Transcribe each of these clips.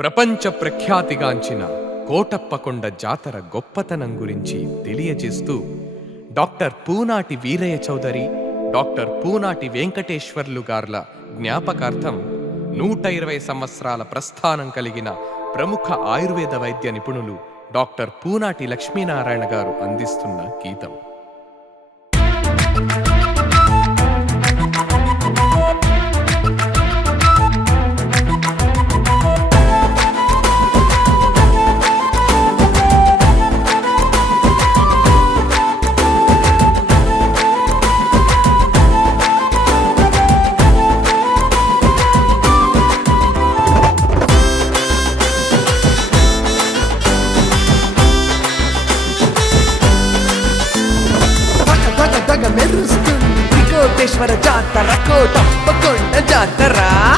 ప్రపంచ ప్రఖ్యాతిగాంచిన కోటప్పకొండ జాతర గొప్పతనం గురించి తెలియజేస్తూ డాక్టర్ పూనాటి వీరయ్య చౌదరి డాక్టర్ పూనాటి వెంకటేశ్వర్లు గార్ల జ్ఞాపకార్థం నూట ఇరవై సంవత్సరాల ప్రస్థానం కలిగిన ప్రముఖ ఆయుర్వేద వైద్య నిపుణులు డాక్టర్ పూనాటి లక్ష్మీనారాయణ గారు అందిస్తున్న గీతం. వెంకటేశ్వర జాతరకు తప్పకుండా జాతరా.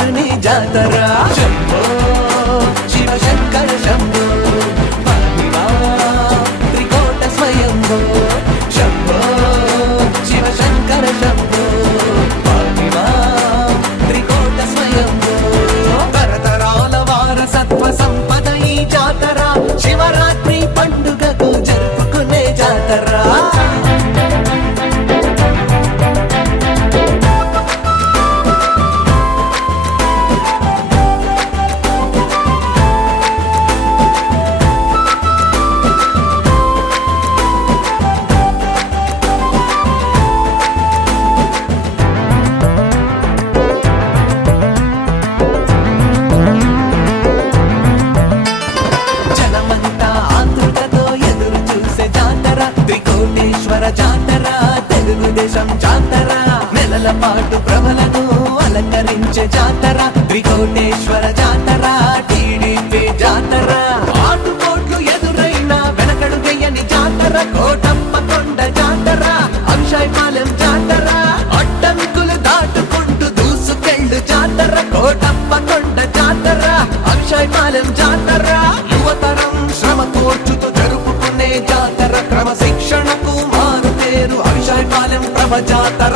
కరుణి జాతరా. శైమాలం జాతర. యువతరం శ్రమ తోర్చుతూ జరుపుకునే జాతర. క్రమశిక్షణకు మారు పేరు అవిశాయపాలెం ప్రభ జాతర.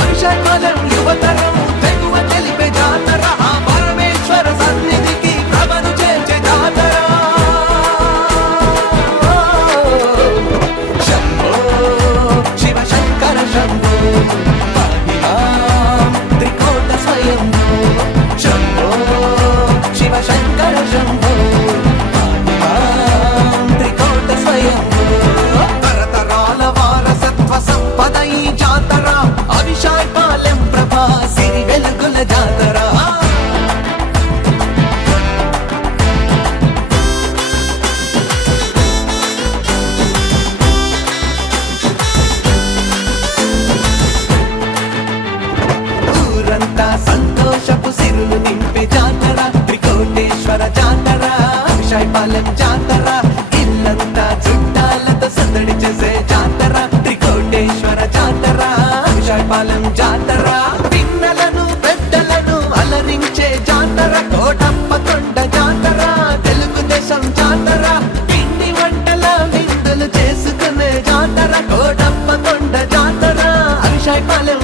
అవిశాయపాలెం యువతరం my little